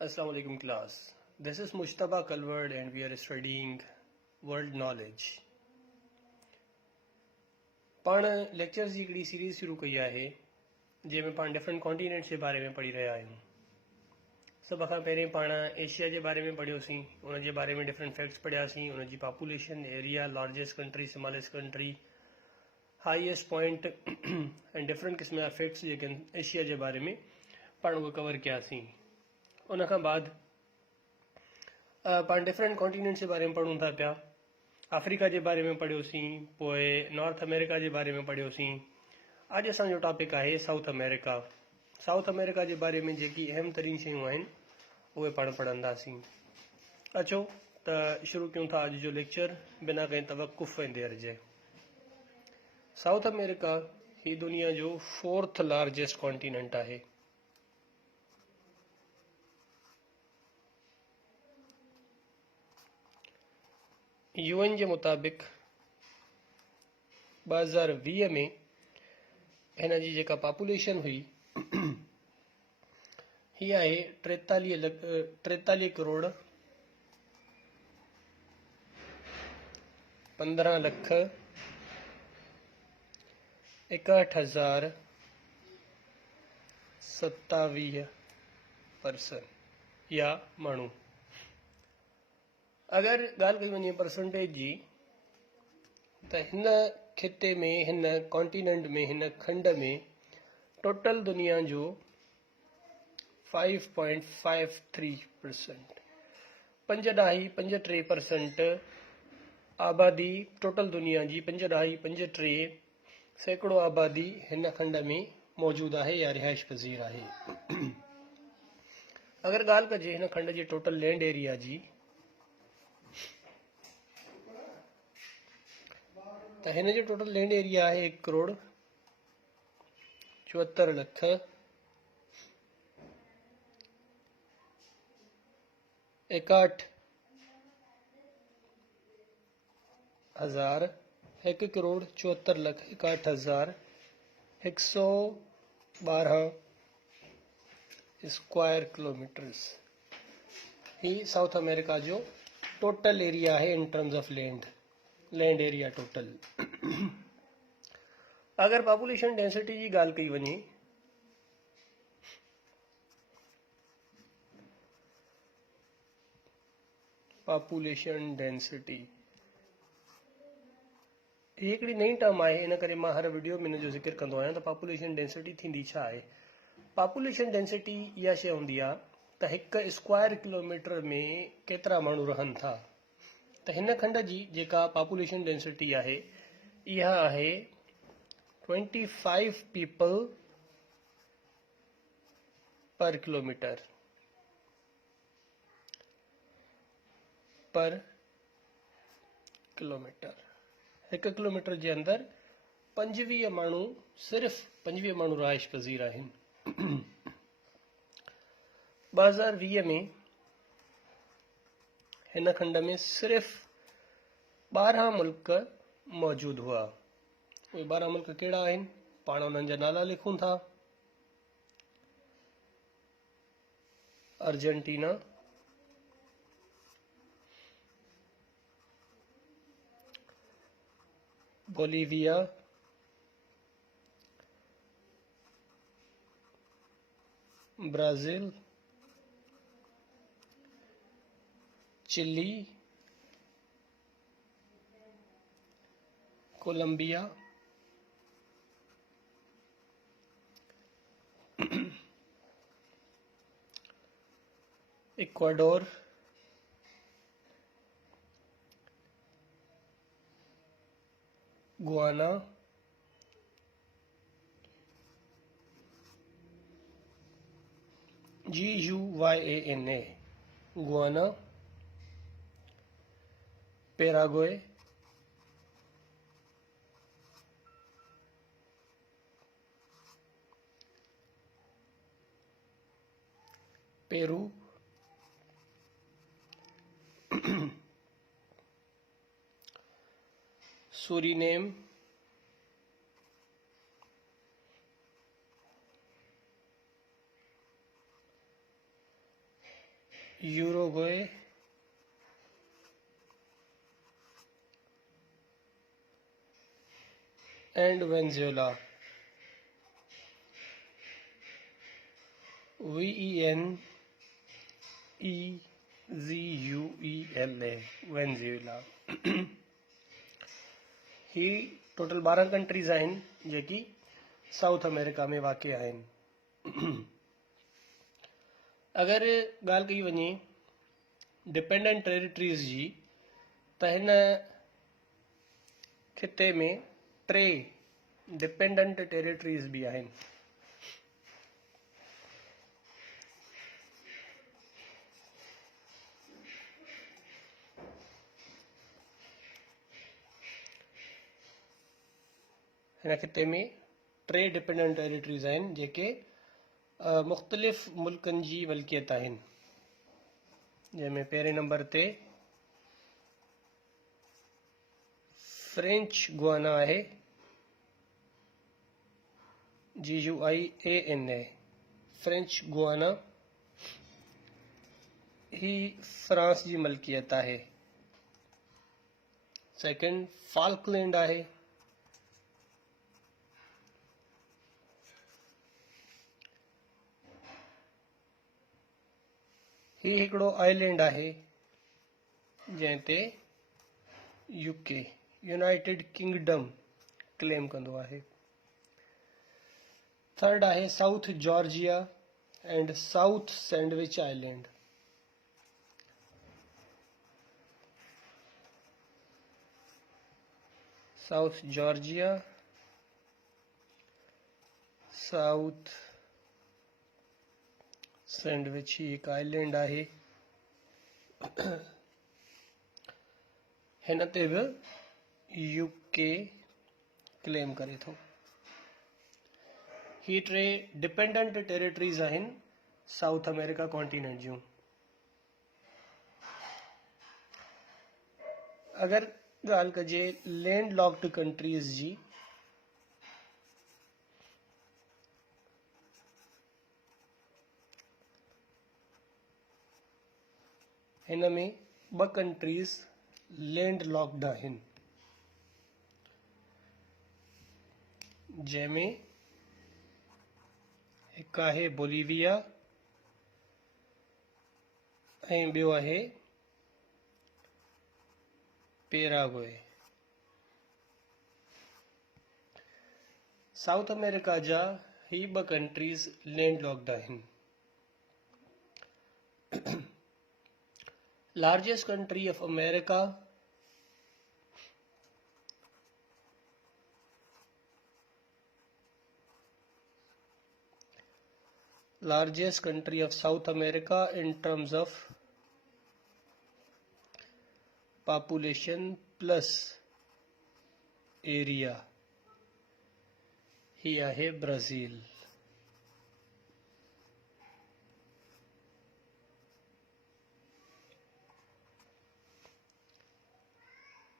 Assalamu alaikum class. This is Mujtaba Kalward and we are studying world knowledge. पाण लेक्चर्स जी हिकिड़ी सीरीज़ शुरू कई आहे जंहिंमें पाण डिफरेंट कॉन्टिनेंट्स जे बारे में पढ़ी रहिया आहियूं। सभ खां पहिरीं पाण एशिया जे बारे में पढ़ियोसीं, उन जे बारे में डिफरेंट फैक्ट्स पढ़ियासीं, उन जी population, area, largest country, smallest country, highest point and different क़िस्म जा फैक्ट्स जेके आहिनि एशिया जे बारे में पाण उहे कवर कयासीं। उन खां बाद पाण डिफरेंट कॉन्टिनेंट्स जे बारे में पढ़ूं था पिया। अफ्रीका जे बारे में पढ़ियोसीं, पोइ नॉर्थ अमेरिका जे बारे में पढ़ियोसीं। अॼु असांजो टॉपिक आहे साउथ अमेरिका। साउथ अमेरिका जे बारे में जेकी अहम तरीन शयूं आहिनि उहे पाण पढ़ंदासीं। अचो त शुरू कयूं था अॼु जो लेक्चर बिना कंहिं तवक़ुफ़ ऐं देर जे। साउथ अमेरिका ही दुनिया जो 4th लार्जेस्ट कॉन्टिनेंट आहे। यूएन जे मुताबिक़ 2020 में हिन जी जेका पॉपुलेशन हुई ही आहे 43 करोड़ 15 लख 61,027 पर्सन या माण्हू। अगर ॻाल्हि कई वञे परसेंटेज जी त हिन खिते में, हिन कॉन्टिनेंट में, हिन खंड में टोटल दुनिया जो 5.53%, 5.53% आबादी, टोटल दुनिया जी 5.53 सैकड़ो आबादी हिन खंड में मौजूद आहे या रिहाइश पज़ीर आहे। अगर ॻाल्हि कजे हिन खंड जे टोटल लैंड एरिया जी त हिन जो टोटल लैंड एरिया आहे 1 करोड़ 74 लख 61,000 1 करोड़ 74 लख 61,112 स्क्वायर किलोमीटर्स ही साउथ अमेरिका जो टोटल एरिया है in terms of land area total. अगर पॉपुलेशन डेंसिटी की गाल कई वञे पॉपुलेशन डेंसिटी ही हिकिड़ी नई टर्म आहे, इन करे मां हर वीडियो में इन जो ज़िक्र कंदो आहियां त पॉपुलेशन डेंसिटी थींदी छा आहे। पॉपुलेशन डेंसिटी इहा शइ हूंदी आहे त 1 स्क्वायर किलोमीटर में केतिरा माण्हू रहनि था। त हिन खंड जी जेका पॉपुलेशन डेंसिटी आहे इहा आहे 25 पीपल पर किलोमीटर हिक किलोमीटर जे अंदर 25 माण्हू, सिर्फ़ 25 माण्हू रहाइश पज़ीर आहिनि। 2020 में हिन खंड में सिर्फ़ 12 मुल्क मौजूद हुआ। उहे 12 मुल्क कहिड़ा आहिनि पाण उन्हनि जा नाला लिखूं था। Argentina, Bolivia, Brazil, Chile, Colombia, Ecuador, Guyana, GUYANA, Guyana, Paraguay, Peru, Suriname, Uruguay, and Venezuela. VENEZUELA, Venezuela. ही टोटल 12 कंट्रीज़ आहिनि जेकी साउथ अमेरिका में वाक़िअ आहिनि. अगरि ॻाल्हि कई वञे डिपेंडेंट टेरिटरीज़ जी, त हिन खिते में 3 डिपेंडेंट टेरिटरीज़ बि आहिनि. हिन खिते में 3 डिपेंडेंट टेरिटरीज़ आहिनि जेके मुख़्तलिफ़ मुल्कनि जी मलकियत आहिनि. जंहिंमें पहिरें नंबर ते फ्रेंच गुआना आहे, GUIANA, फ्रेंच गुआना. ही फ्रांस जी मलकियत आहे. सेकंड फाल्कलैंड आहे. ही हिकिड़ो आइलैंड आहे जंहिं ते UK, यूनाइटेड किंगडम क्लेम कंदो आहे. थर्ड आहे south Georgia and south sandwich island. South Georgia, south sandwich ही एक आइलैंड आहे. हिन ते बि UK क्लेम करे थो. ही 3 डिपेंडेंट टेरिटरीज़ आहिनि साउथ अमेरिका कॉन्टिनेंट जूं. अगरि ॻाल्हि कजे लैंड लॉक्ड कंट्रीज़ जी, हिन में 2 कंट्रीज़ लैंड लॉक्ड आहिनि, जंहिंमें हिकु आहे बोलिविया ऐं ॿियो आहे पैराग्वे. साउथ अमेरिका जा ही 2 कंट्रीज़ लैंड लॉक्ड आहिनि. Largest country of America, largest country of South America in terms of population plus area, ही आहे ब्राज़ील.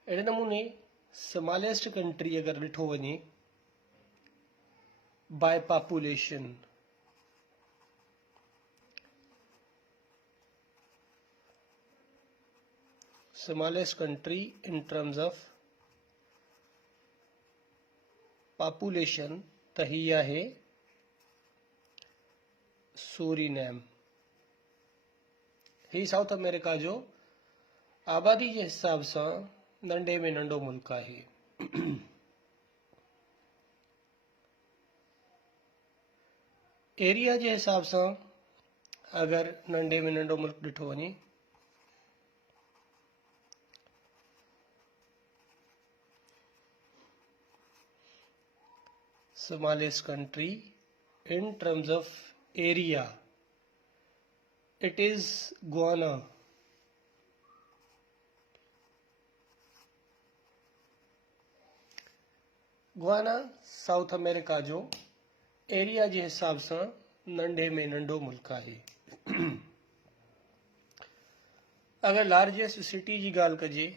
अहिड़े नमूने स्मॉलेस्ट कंट्री अगरि ॾिठो वञे by population, smallest country in terms of population, त ही आहे सूरीनेम. ही साउथ अमेरिका जो आबादी जे हिसाब सां नंढे में नंढो मुल्क आहे. एरिया जे हिसाब सां अगरि नंढे में नंढो मुल्क ॾिठो वञे smallest country in terms of area, it is Guyana. Guana south America जो एरिया जे हिसाब सां नंढे में नंढो मुल्क आहे. अगरि लार्जेस्ट सिटी जी ॻाल्हि कजे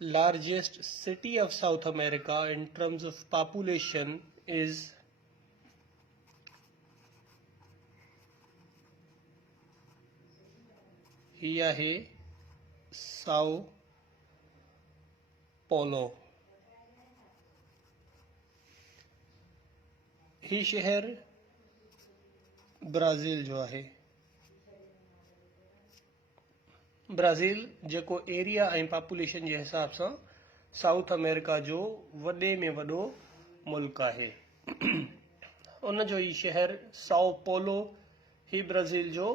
largest city of South America in terms of population is ही आहे साओ पोलो। ही शहर ब्राज़ील जो आहे। ब्राज़ील जेको एरिया ऐं पॉपुलेशन जे हिसाब सां साउथ अमेरिका जो वॾे में वॾो मुल्क आहे। उन जो ही शहर साओ पोलो ही ब्राज़ील जो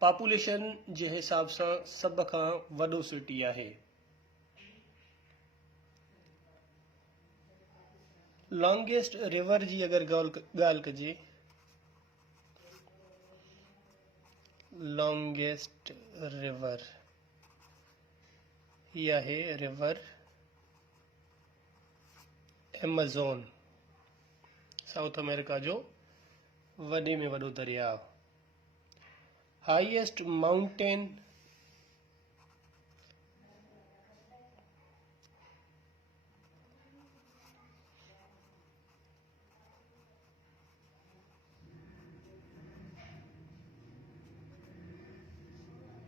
पॉपुलेशन जे हिसाब सां सभ खां वॾो सिटी आहे। लॉन्गेस्ट रिवर जी अगर ॻाल्हि कजे, लॉन्गेस्ट रिवर ही आहे रिवर एमेज़ॉन, साउथ अमेरिका जो वॾे में वॾो दरियाउ। हाईएस्ट माउंटेन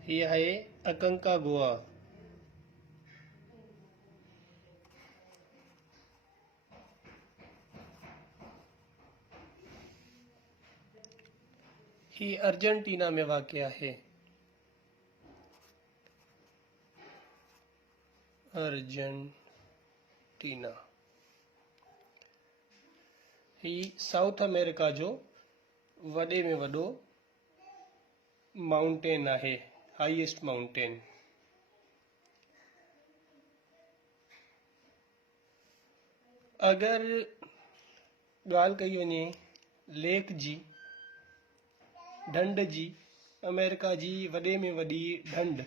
ही आहे अकंकागुआ। ही अर्जेंटीना में वाक़ आहे। अर्जेंटीना ही साउथ अमेरिका जो वॾे में वॾो माउंटेन आहे, हाईएस्ट माउंटेन। अगर ॻाल्हि कई वञे लेक जी, ढंढ जी, अमेरिका जी वॾे में वॾी ढंढ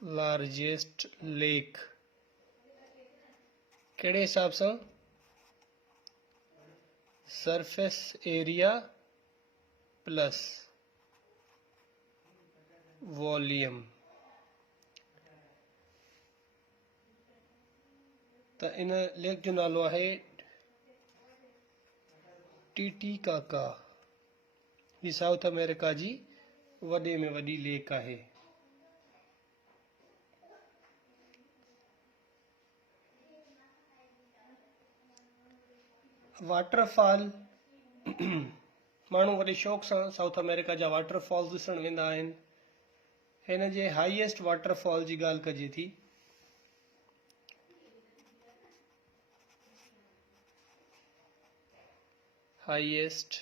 लार्जेस्ट लेक कहिड़े हिसाब सां? Surface area plus volume. त इन लेक जो नालो आहे टीटीकाका। ही साउथ अमेरिका जी वॾे में वॾी लेक आहे। वाटरफॉल माण्हू वॾे शौक़ सां साउथ अमेरिका जा वाटरफॉल्स ॾिसण वेंदा आहिनि। हिन जे हाईएस्ट वाटरफॉल जी ॻाल्हि कजे थी हाईएस्ट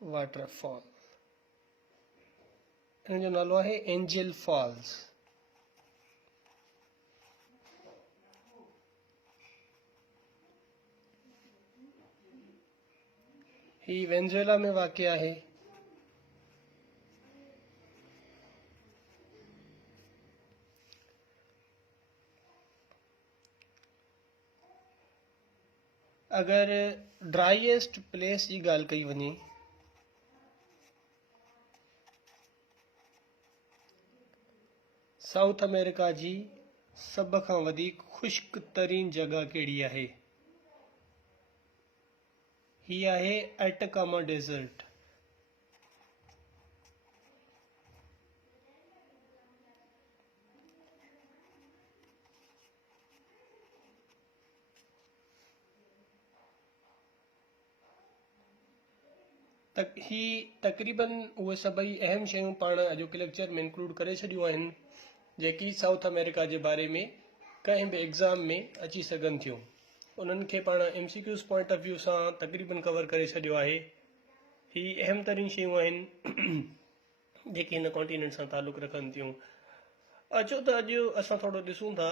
वाटरफॉल, हिन जो नालो आहे एंजल फॉल्स। ही वेनेजुएला में वाक़ आहे। अगर ड्राईएस्ट प्लेस जी ॻाल्हि कई वञे साउथ अमेरिका जी सभ खां वधीक ख़ुश्क तरीन जगह कहिड़ी आहे? ही आहे एटकामा डेजर्ट। ही तक़रीबन उहे सभई अहम शयूं पाण अॼोके लेक्चर में इंक्लूड करे छॾियूं आहिनि जेकी साउथ अमेरिका जे बारे में कंहिं बि एग्ज़ाम में अची सघनि थियूं। उन्हनि खे पाण MCQs पॉइंट ऑफ व्यू सां तक़रीबन कवर करे छॾियो आहे। ही अहम तरीन शयूं आहिनि जेके हिन कॉन्टिनेंट सां तालुक़ रखनि थियूं। अचो त अॼु असां थोरो ॾिसूं था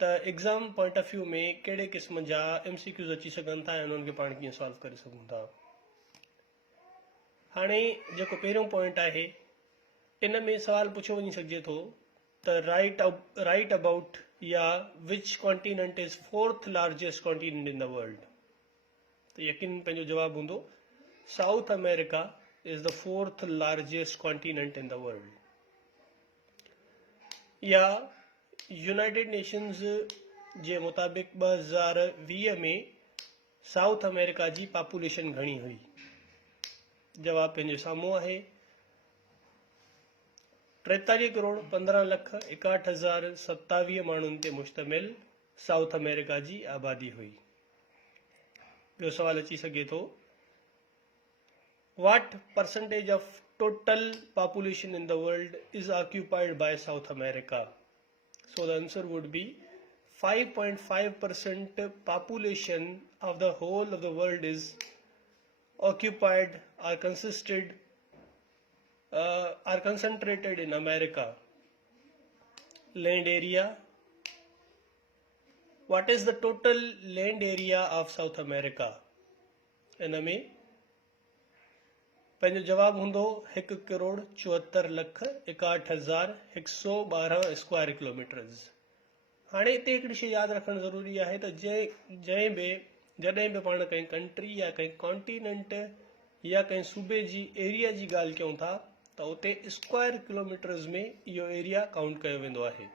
त एग्ज़ाम पॉइंट ऑफ व्यू में कहिड़े क़िस्म जा MCQs अची सघनि था ऐं उन्हनि खे पाण कीअं सॉल्व करे सघूं था। हाणे जेको पहिरियों पॉइंट आहे इन में सवाल पुछियो वञी सघिजे थो त राइट अबाउट या which continent is fourth largest continent in the world. त यकीन पंहिंजो जवाबु हूंदो South America is the fourth largest continent in the world. या यूनाइटेड नेशंस जे मुताबिक़ 2020 में साउथ अमेरिका जी पॉपुलेशन घणी हुई? जवाब पंहिंजे साम्हूं आहे। 43 करोड़ 15 लख 61,027 माण्हुनि ते मुश्तमिल साउथ अमेरिका जी आबादी हुई। ॿियो सवाल अची सघे थो, what percentage of total population in the world is occupied by South America? So the answer would be 5.5% population of the whole of the world is occupied or concentrated in America. Land area. What is the total land area of South America? इन में पंहिंजो जवाब हूंदो 1 करोड़ 74 लख 61,112 square kilometres. हाणे हिते हिकिड़ी शइ यादि रखणु ज़रूरी आहे त जॾहिं बि पाण कंहिं कंट्री या कंहिं कॉन्टिनेंट या कंहिं सूबे जी एरिया जी ॻाल्हि कयूं था त उते स्क्वायर किलोमीटर्स में इहो एरिया काउंट कयो वेंदो आहे।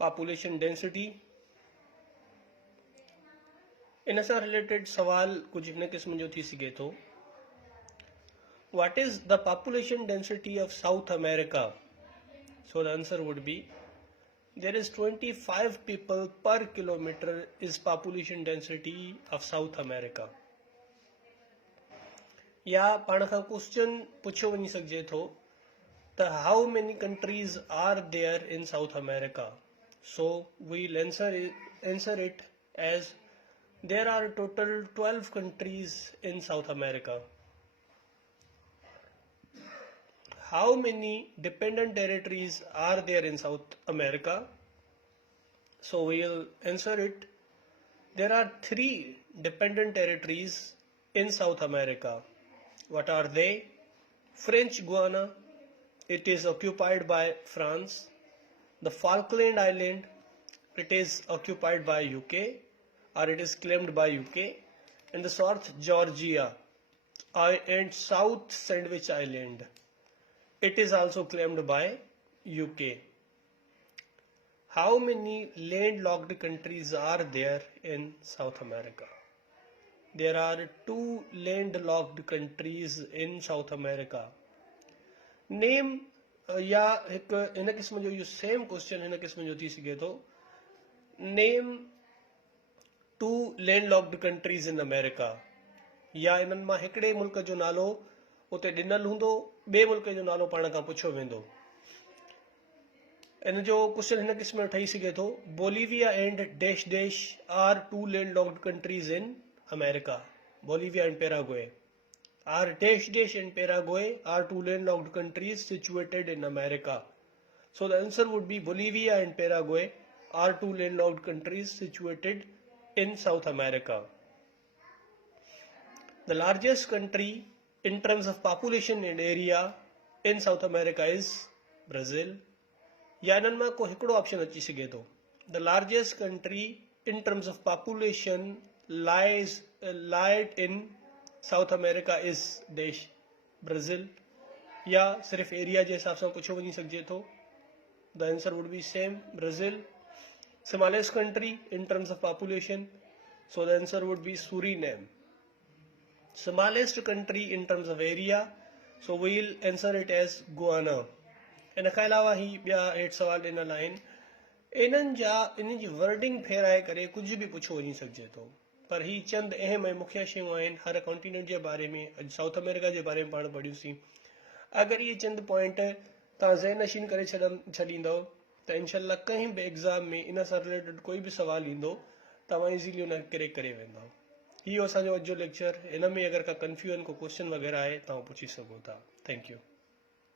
पॉपुलेशन डेंसिटी, इन सां रिलेटेड सवाल कुछ हिन क़िस्म जो थी सघे थो। What is the population density of South America? So the answer would be there is 25 people per kilometer is population density of South America. या पाण खां क्वेश्चन पुछियो वञी सघिजे थो त how many countries are there in South America? So we'll answer it as there are total 12 countries in South America. How many dependent territories are there in South America? So we'll answer it. There are 3 dependent territories in South America. What are they? French Guiana, it is occupied by France. The Falkland Island, it is occupied by UK, or it is claimed by UK, and the South Georgia and South Sandwich Island, it is also claimed by UK. How many landlocked countries are there in South America? There are 2 landlocked countries in South America. Name या हिकु इन क़िस्म जो इहो same question हिन क़िस्म जो थी सघे थो, नेम 2 landlocked countries in America, या इन्हनि मां हिकिड़े मुल्क जो नालो उते ॾिनल हूंदो, ॿिए मुल्क जो नालो पाण खां पुछियो वेंदो। इन जो क्वेश्चन हिन क़िस्म जो ठही सघे थो, Bolivia and dash dash are 2 landlocked countries in America. Bolivia and Paraguay are dash dash and Paraguay are 2 landlocked countries situated in America. So the answer would be Bolivia and Paraguay are 2 landlocked countries situated in South America. The largest country in terms of population and area in South America is Brazil. या इन्हनि मां को हिकिड़ो ऑप्शन अची सघे थो। The largest country in terms of population lies in South America is देश Brazil, या सिर्फ एरिया जे हिसाब सां पुछियो वञी सघिजे थो। The answer would be same, Brazil. Smallest country in terms of population, so the answer would be Suriname. Smallest country in terms of area, so we'll answer it as Guyana. इन खां अलावा ही ॿिया हेठि सवाल ॾिनल आहिनि, इन्हनि जी वर्डिंग फेराए करे कुझु बि पुछियो वञी सघिजे थो, पर ही चंद अहम ऐं मुख्य शयूं आहिनि हर कॉन्टिनेंट जे बारे में। अॼु साउथ अमेरिका जे बारे में पाण पढ़ियोसीं। अगरि इहे चंद पॉइंट तव्हां ज़हन नशीन करे छॾींदव त इनशाला कंहिं बि एग्ज़ाम में इन सां रिलेटेड कोई बि सवाल ईंदो तव्हां इज़ीली उन खे क्रेक करे वेंदव। इहो असांजो अॼु जो लेक्चर। इन में अगरि का कंफ्यूजन को क्वेश्चन वग़ैरह आहे तव्हां पुछी सघो था। Thank you.